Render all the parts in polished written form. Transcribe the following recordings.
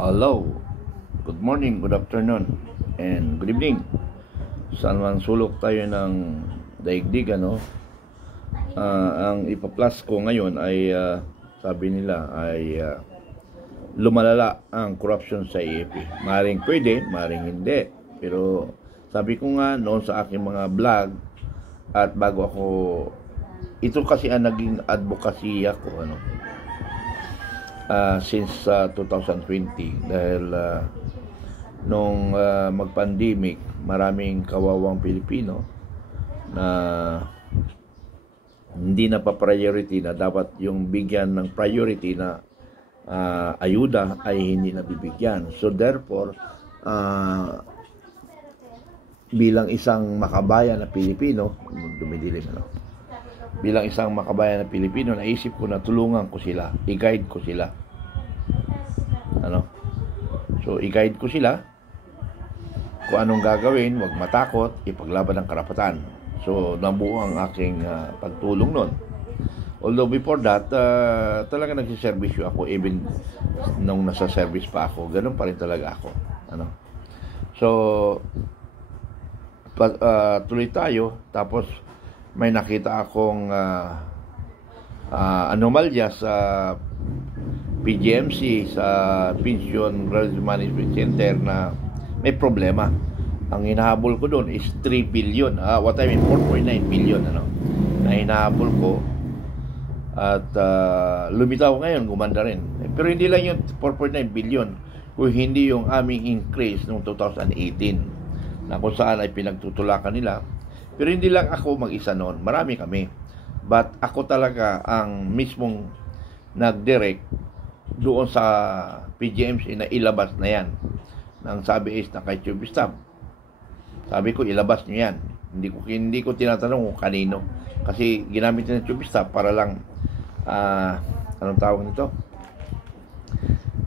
Hello, good morning, good afternoon, and good evening. Saan man sulok tayo ng daigdig, ano? Ang ipa-plus ko ngayon ay sabi nila ay lumalala ang corruption sa AFP. Maring pwede, maring hindi. Pero sabi ko nga noon sa aking mga vlog at bago ako, ito kasi ang naging advocacy ako, ano? Since 2020 dahil nung mag-pandemic, maraming kawawang Pilipino na hindi na pa-priority na dapat yung bigyan ng priority na ayuda ay hindi na bibigyan. So therefore, bilang isang makabayan na Pilipino, dumidilim, ano? Bilang isang makabayan na Pilipino, naisip ko na tulungan ko sila, i-guide ko sila. Ano? So, i-guide ko sila kung anong gagawin, huwag matakot, ipaglaban ang karapatan. So, nabuo ang aking pagtulong nun. Although before that, talaga nagsiservisyo ako, even nung nasa service pa ako, ganun pa rin talaga ako. Ano? So, tuloy tayo, tapos may nakita akong anomalya sa PGMC, sa Pension Growth Management Center na may problema. Ang hinahabol ko doon is 3 billion. 4.9 billion, ano, na hinahabol ko. At lumitaw ngayon, gumanda rin. Pero hindi lang yung 4.9 billion, kung hindi yung aming increase noong 2018 na kung saan ay pinagtutulakan nila. Pero hindi lang ako mag-isa noon, marami kami. But ako talaga ang mismong nag-direct doon sa PGMC na ilabas na yan. Nang sabi is na kay Chief Staff, sabi ko ilabas nyo yan. Hindi ko tinatanong kung kanino. Kasi ginamit ng Chief Staff para lang, anong tawag nito?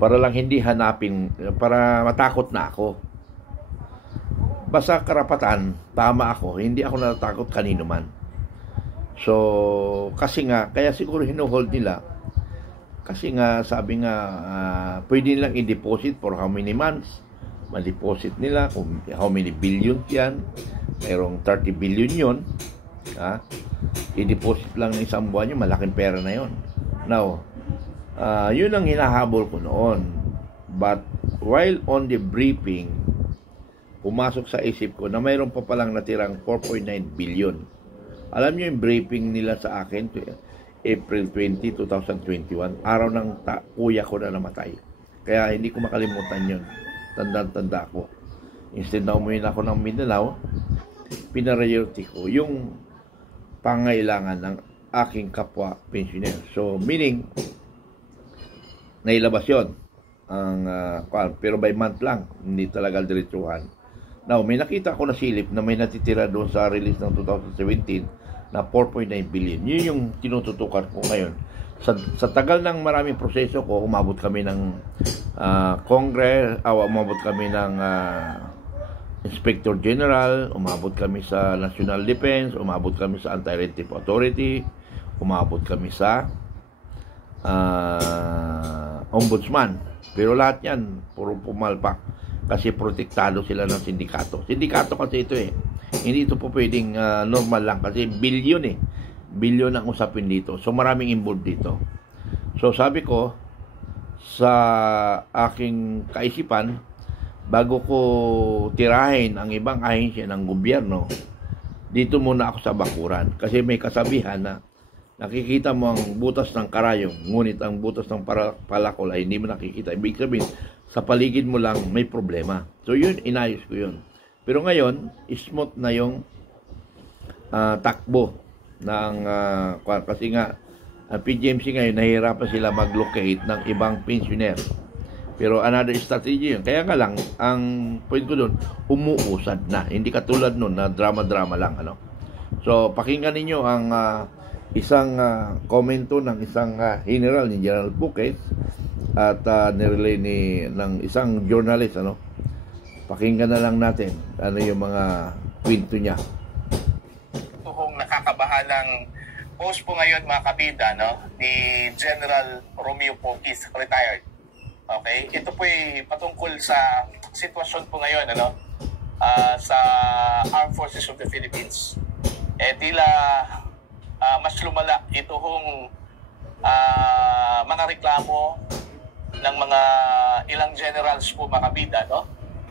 Para lang hindi hanapin, para matakot na ako. Basta karapatan, tama ako, hindi ako natatakot kanino man. So, kasi nga, kaya siguro hinuhold nila, kasi nga, sabi nga, pwede nilang i-deposit for how many months, ma-deposit nila, kung how many billion yan, mayroong 30 billion yun, i-deposit lang ng isang buwan yun, malaking pera na yun. Now, yun ang hinahabol ko noon. But, while on the briefing, pumasok sa isip ko na mayroon pa palang natirang 4.9 billion. Alam niyo yung briefing nila sa akin, April 20, 2021, araw ng kuya ko na namatay. Kaya hindi ko makalimutan yun. Tanda ko. Instead na umuwi na ako ng Mindanao, pinarayoti ko yung pangailangan ng aking kapwa pensioner. So, meaning, nailabas yun. Pero by month lang, hindi talaga diretsuhan. Now, may nakita ko na silip na may natitira doon sa release ng 2017 na 4.9 billion. Yun yung tinututukan ko ngayon. Sa tagal ng maraming proseso ko, umabot kami ng Congress, umabot kami ng Inspector General, umabot kami sa National Defense, umabot kami sa Anti-Retive Authority, umabot kami sa Ombudsman. Pero lahat yan, puro pumalpak. Kasi protektado sila ng sindikato. Sindikato kasi ito eh. Hindi ito po pwedeng normal lang. Kasi billion eh. Billion ang usapin dito. So maraming involved dito. So sabi ko, sa aking kaisipan, bago ko tirahin ang ibang ahensya ng gobyerno, dito muna ako sa bakuran. Kasi may kasabihan na nakikita mo ang butas ng karayom, ngunit ang butas ng palakol ay hindi mo nakikita. Ibig sabihin, sa paligid mo lang may problema. So yun, inayos ko yun. Pero ngayon, smooth na yung takbo ng, kasi nga, PGMC ngayon, nahihirapan sila mag-locate ng ibang pensioner. Pero another strategy yun. Kaya nga lang, ang point ko doon, umuusad na. Hindi katulad nun na drama-drama lang. Ano? So, pakinggan ninyo ang isang komento ng isang general ni General Puques at nirelay ng isang journalist, ano. Pakinggan na lang natin ano yung mga kwento niya. Tuhong nakakabahalang post po ngayon mga kabida, no, ni General Romeo Puques, retired. Okay? Ito po po ay patungkol sa sitwasyon po ngayon sa Armed Forces of the Philippines. Tila mas lumala itong mga reklamo ng mga ilang generals po makabida,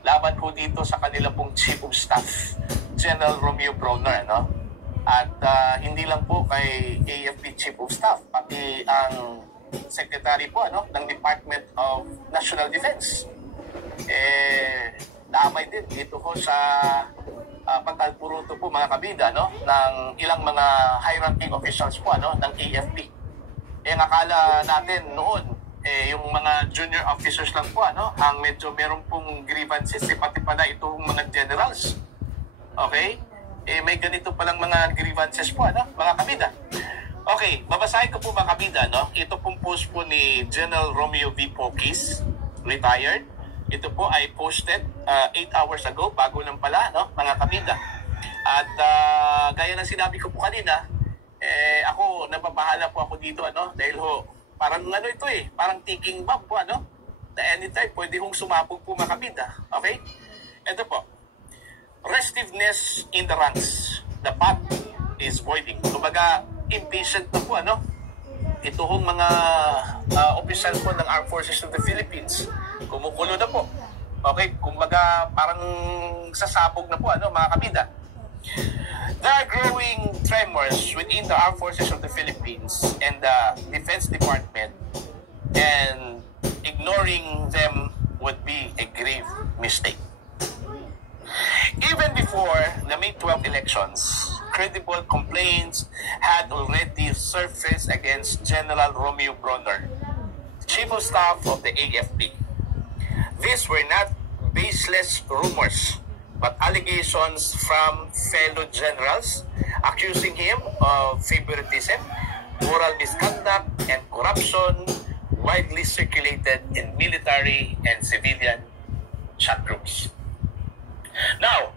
laban po dito sa kanila pong Chief of Staff, General Romeo Brawner, At hindi lang po kay AFP Chief of Staff, pati ang Secretary po ng Department of National Defense. Damay din dito po sa pagkalpuruto po mga kabida ng ilang mga high-ranking officials po ng AFP. Akala natin noon yung mga junior officers lang po ang medyo meron pong grievances, pati pala itong mga generals. Okay? May ganito palang mga grievances po mga kabida. Okay, babasahin ko po mga kabida ito pong post po ni General Romeo V. Poquis, retired. Ito po ay posted 8 hours ago, bago lang pala mga kabida. At gaya ng sinabi ko po kanina, ako, napapahala po ako dito, dahil parang ito parang ticking bomb po, na anytime, pwede hong sumabog po makabida. Okay? Ito po, restiveness in the ranks. The pot is boiling. Kumbaga, impatient na po, ito hong mga official po ng Armed Forces of the Philippines. Kumukulo na po. Okay? Kumbaga, parang sasabog na po, mga kabida. There are growing tremors within the Armed Forces of the Philippines and the Defense Department, and ignoring them would be a grave mistake. Even before the May 12 elections, credible complaints had already surfaced against General Romeo Brawner, Chief of Staff of the AFP. These were not baseless rumors, but allegations from fellow generals accusing him of favoritism, moral misconduct, and corruption widely circulated in military and civilian chat groups. Now,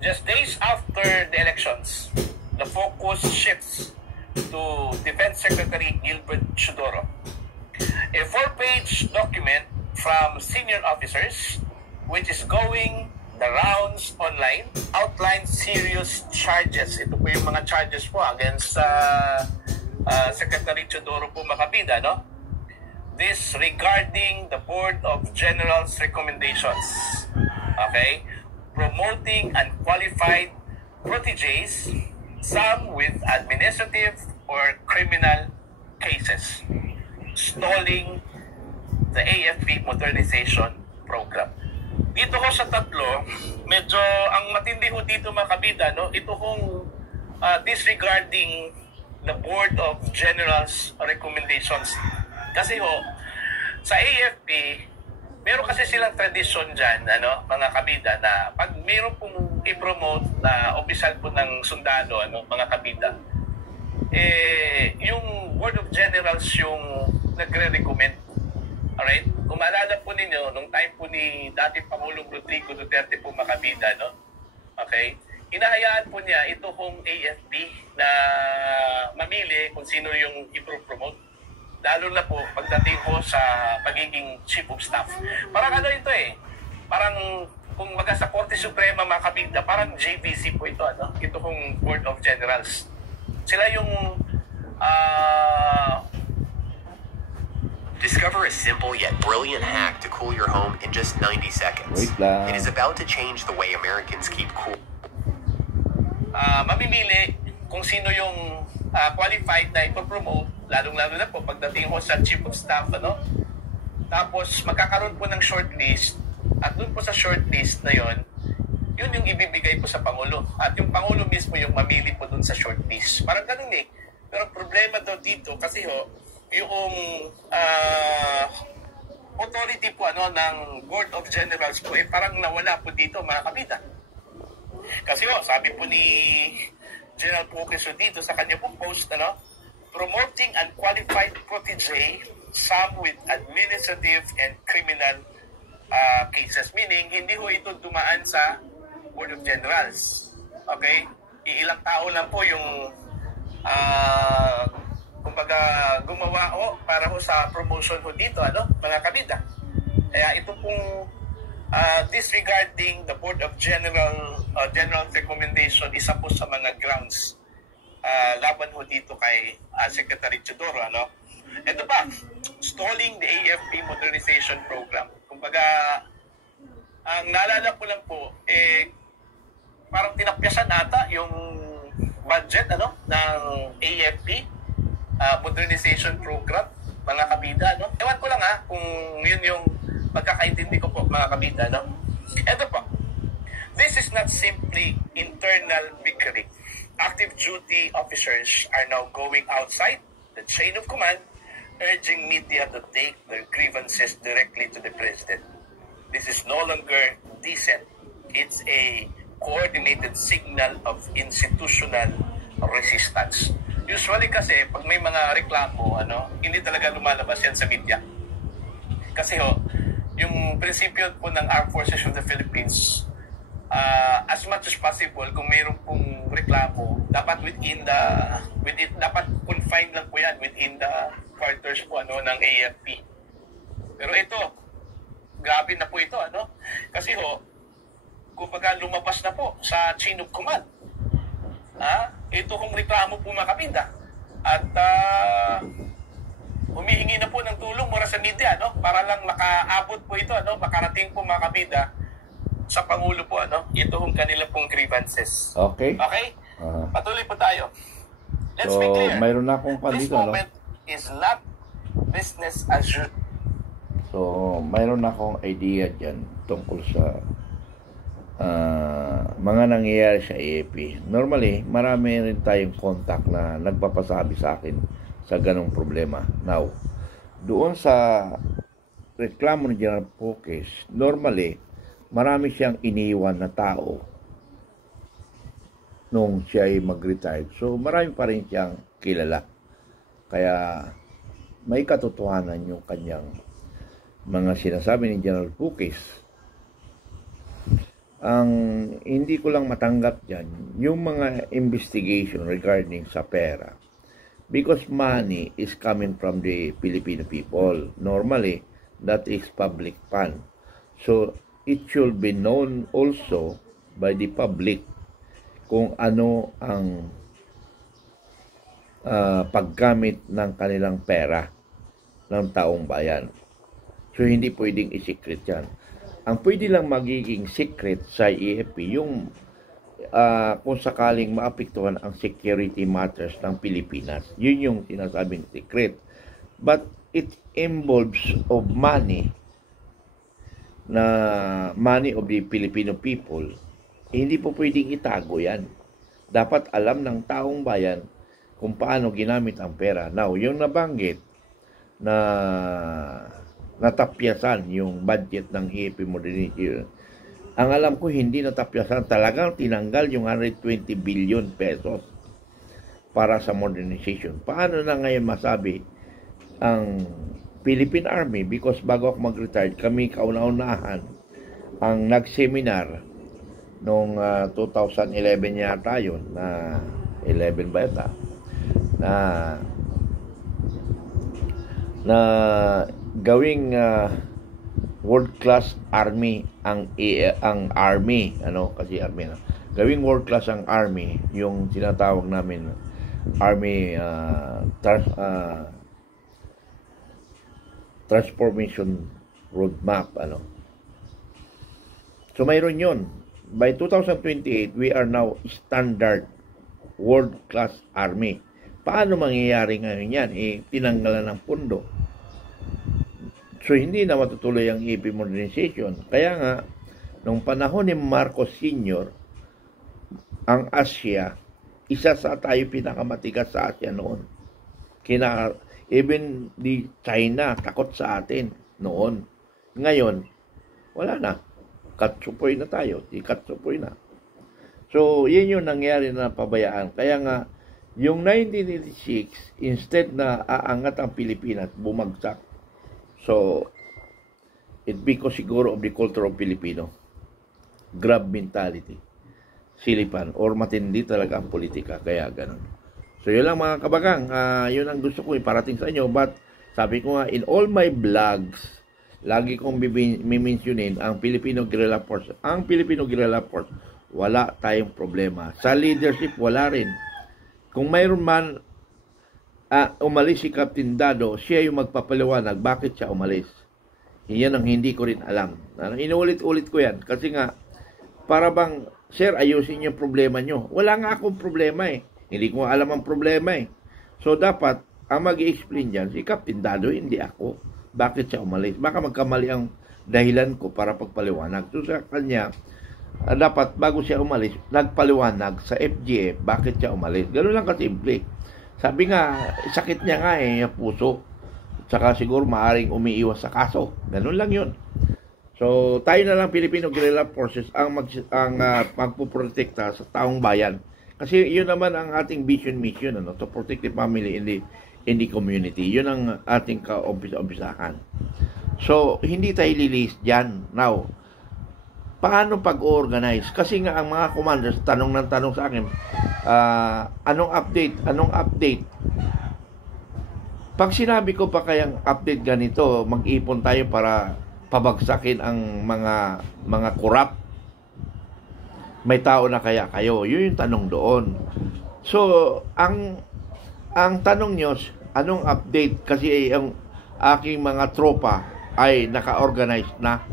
just days after the elections, the focus shifts to Defense Secretary Gilbert Chodoro. A 4-page document from senior officers, which is going the rounds online, outlines serious charges. Ito po yung mga charges po against Secretary Chodoro po makabida, This regarding the Board of Generals recommendations. Okay? Promoting unqualified proteges, some with administrative or criminal cases. Stalling the AFP modernization program. Dito ho sa tatlo, medyo ang matindi ho dito mga kabida, ito hong disregarding the Board of Generals recommendations. Kasi ho, sa AFP, meron kasi silang tradisyon dyan, mga kabida, na pag meron pong i-promote na opisyal po ng sundalo, mga kabida, yung Board of Generals yung nagre-recommend. Alright? Kung maalala po ninyo, nung time po ni dating Pangulong Rodrigo Duterte po makabida, Okay? Hinahayaan po niya ito hong AFP na mamili kung sino yung i-promote. Lalo na po pagdating po sa pagiging Chief of Staff. Parang ito parang kung maga sa Korte Suprema makabida, parang JVC po ito, Ito hong Board of Generals. Sila yung Discover a simple yet brilliant hack to cool your home in just 90 seconds. It is about to change the way Americans keep cool. Mamimili kung sino yung qualified na ipopromote, lalong-lalo na po pagdating ho sa Chief of Staff, Tapos magkakaroon po ng shortlist, at dun po sa shortlist na yon, yun yung ibibigay po sa Pangulo. At yung Pangulo mismo yung mamili po dun sa shortlist. Parang ganun Pero problema daw dito kasi yung authority po ng Board of Generals po parang nawala po dito mga kabida. Kasi sabi po ni General Poquis dito sa kanya pong post, promoting unqualified protege, some with administrative and criminal cases. Meaning, hindi ho ito dumaan sa Board of Generals. Okay? Iilang tao lang po yung kumbaga gumawa para ho sa promotion ho dito, mga kabida. Kaya ito pong disregarding the Board of General recommendation, isa po sa mga grounds laban ho dito kay Secretary Teodoro, ano? Ito pa, stalling the AFP modernization program. Kumbaga, ang naalala ko lang po, parang tinapyasan ata yung budget ano ng AFP modernization program, mga kabida, no? Ewan ko lang kung yun yung pagkakaintindi ko po, mga kabida, no? Ito po, this is not simply internal bickering. Active duty officers are now going outside the chain of command, urging media to take their grievances directly to the president. This is no longer decent. It's a coordinated signal of institutional resistance. Usually kasi, pag may mga reklamo, hindi talaga lumalabas yan sa media. Kasi yung prinsipyo po ng Armed Forces of the Philippines, as much as possible, kung mayroon pong reklamo, dapat dapat confined lang po yan within the quarters po ng AFP. Pero ito, grabe na po ito, kasi kumbaga lumabas na po sa chain of command. Ito kung reklamo po, mga kabida. At humihingi na po ng tulong mula sa media, para lang makaabot po ito, makarating po, mga kabida, sa Pangulo po, ito kung kanila pong grievances. Okay. Okay? Patuloy po tayo. Let's be clear. Mayroon na akong This moment is not business as usual. So, mayroon na akong idea dyan tungkol sa mga nangyayari sa AFP. Normally, marami rin tayong contact na nagpapasabi sa akin sa ganong problema. Now, doon sa reklamo ni General Pokes, normally, marami siyang iniwan na tao nung siya ay mag-retire. So, marami pa rin siyang kilala. Kaya, may katotohanan yung kanyang mga sinasabi ni General Pokes. Ang hindi ko lang matanggap dyan, yung mga investigation regarding sa pera. Because money is coming from the Filipino people. Normally, that is public fund. So, it should be known also by the public kung ano ang paggamit ng kanilang pera ng taong bayan. So, hindi pwedeng i-secret yan. Ang pwede lang magiging secret sa AFP, yung kung sakaling maapektuhan ang security matters ng Pilipinas. Yun yung sinasabing secret. But it involves of money, na money of the Filipino people. Hindi po pwedeng itago yan. Dapat alam ng taong bayan kung paano ginamit ang pera. Now, yung nabanggit na natapyasan yung budget ng AFP modernization. Ang alam ko, hindi natapyasan. Talagang tinanggal yung 120 billion pesos para sa modernization. Paano na ngayon masabi ang Philippine Army? Because bago ako mag-retire, kami kauna-unahan ang nag-seminar noong 2011 yata yun, na 11 ba yata, na gawing world-class army ang army, kasi army gawing world-class ang army, yung tinatawag namin army transformation roadmap, so mayroon yun. By 2028 we are now standard world-class army. Paano mangyayari ngayon yan? Tinanggalan ng pundo. So, hindi na matutuloy ang AFP modernization. Kaya nga, nung panahon ni Marcos Sr., ang Asia, isa sa tayo pinakamatigas sa Asia noon. Even di China, takot sa atin noon. Ngayon, wala na. Katsupoy na tayo. Katsupoy na. So, yun yung nangyari na pabayaan. Kaya nga, yung 1986, instead na aangat ang Pilipinas, bumagsak. So, it because siguro of the culture of Filipino. Grab mentality. Silipan. Or matindi talaga ang politika. Kaya ganun. So, yun lang mga kabagang. Yun ang gusto ko iparating sa inyo. But, sabi ko nga, in all my vlogs, lagi kong mimensionin ang Filipino Guerrilla Force. Ang Filipino Guerrilla Force, wala tayong problema. Sa leadership, wala rin. Kung mayroon man umalis si Captain Dado, siya yung magpapaliwanag bakit siya umalis. Yan ang hindi ko rin alam. Inuulit-ulit ko yan. Kasi nga, para bang, sir, ayusin yung problema nyo. Wala nga akong problema eh. Hindi ko alam ang problema eh. So, dapat, ang mag-i-explain dyan, si Captain Dado, hindi ako. Bakit siya umalis? Baka magkamali ang dahilan ko para pagpaliwanag. So, sa kanya, dapat, bago siya umalis, nagpaliwanag sa FGF, bakit siya umalis. Ganun lang kasimple. Sabi nga, sakit niya nga eh, yung puso. Saka siguro maaring umiiwas sa kaso. Ganun lang yun. So, tayo na lang Filipino Guerrilla Forces ang magpuprotekta sa taong bayan. Kasi yun naman ang ating vision mission, to protect the family in the community. Yun ang ating ka-umpisahan. So, hindi tayo lilis dyan. Now, paano pag-organize? Kasi nga ang mga commanders, tanong ng tanong sa akin, anong update? Pag sinabi ko pa kayang update ganito, mag-ipon tayo para pabagsakin ang mga corrupt. May tao na kaya kayo? Yun yung tanong doon. So, ang tanong nyo, anong update? Kasi ang aking mga tropa ay naka-organize na.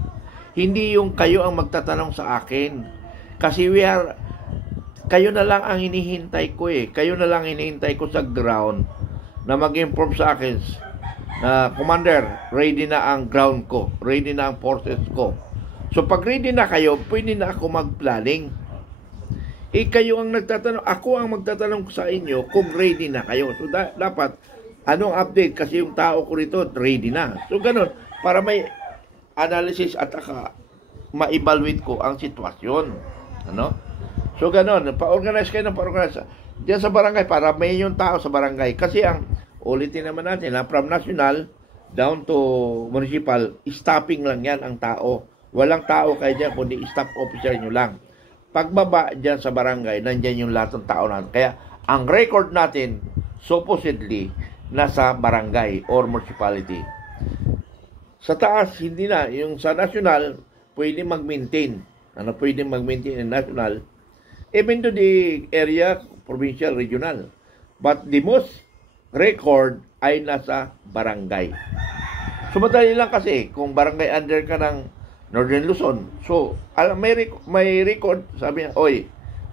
Hindi yung kayo ang magtatanong sa akin. Kasi kayo na lang ang hinihintay ko eh. Kayo na lang hinihintay ko sa ground na mag-inform sa akin na, Commander, ready na ang ground ko, ready na ang forces ko. So pag ready na kayo, pwede na ako mag-planning. Kayo ang nagtatanong, ako ang magtatanong sa inyo kung ready na kayo. So dapat, anong update? Kasi yung tao ko rito, ready na. So ganun, para may analysis at ma-evaluate ko ang sitwasyon. So ganun, pa-organize kayo ng pa-organize. Diyan sa barangay, para may yung tao sa barangay. Kasi ulitin naman natin, from national down to municipal, stopping lang yan ang tao. Walang tao kayo dyan, kundi staff officer nyo lang. Pagbaba dyan sa barangay, nandyan yung lahat ng tao natin. Kaya, ang record natin, supposedly, nasa barangay or municipality. Sa taas, hindi na. Yung sa national, pwede mag-maintain. Pwede mag-maintain yung national. Even to the area, provincial, regional. But the most record ay nasa barangay. So, madali lang kasi kung barangay under ka ng Northern Luzon. So, may record. Sabi niya, oy,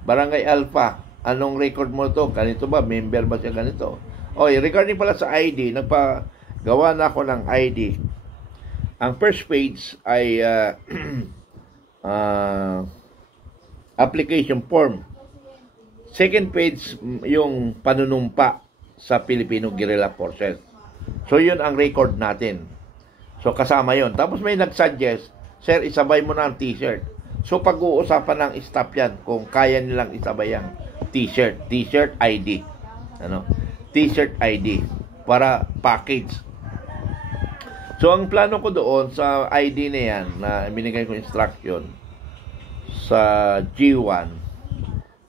Barangay Alpha, anong record mo to? Ganito ba? Member ba siya ganito? Oy, regarding pala sa ID, nagpagawa na ako ng ID. Ang first page ay application form. Second page, yung panunumpa sa Filipino Guerrilla Forces. So, yun ang record natin. So, kasama yun. Tapos may nag-suggest, sir, isabay mo na ang t-shirt. So, pag-uusapan ng staff yan kung kaya nilang isabay ang t-shirt. T-shirt ID. T-shirt ID. Para package. So, ang plano ko doon sa ID na yan, na binigay ko instruction sa G1.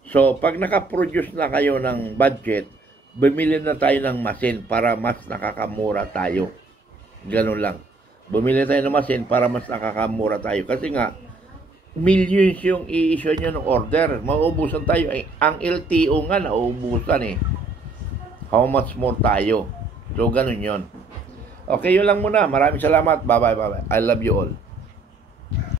So, pag nakaproduce na kayo ng budget, bumili na tayo ng machine para mas nakakamura tayo. Ganun lang. Bumili tayo ng machine para mas nakakamura tayo. Kasi nga, millions yung i-issue nyo ng order. Mauubusan tayo. Ang LTO nga, nauubusan eh. How much more tayo? So, ganun yon. Okay, yun lang muna. Maraming salamat. Bye-bye. I love you all.